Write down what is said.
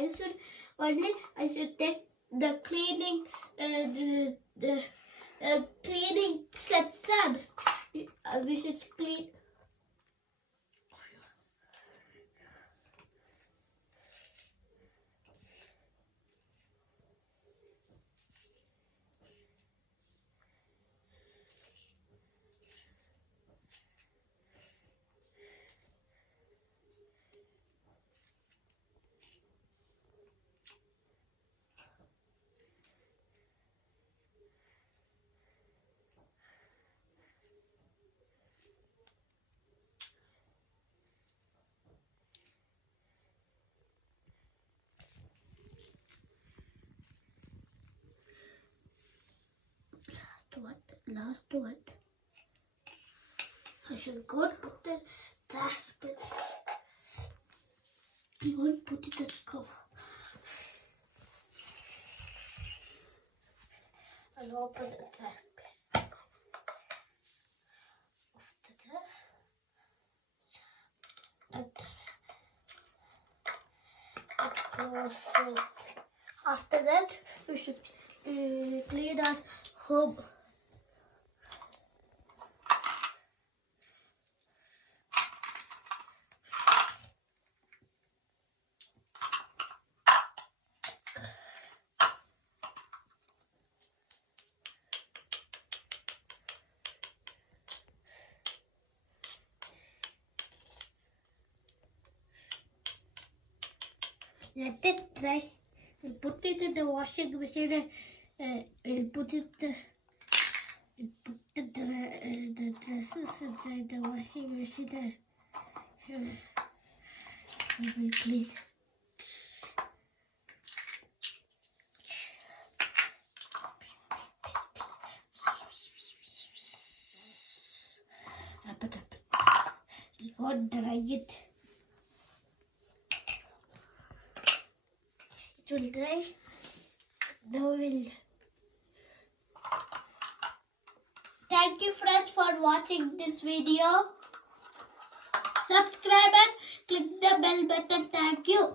I should take the cleaning cleaning section. We should clean. Last one. I should go and put the trash bin. I'm going to put it in the cover. I'll open the trash bin. Close it. After that, we should clean our home. Let it dry. We'll put it in the washing machine and we'll put the dresses inside the washing machine and we will clean. We'll go and dry it. It will dry. Now we'll. Thank you friends for watching this video. Subscribe and click the bell button. Thank you.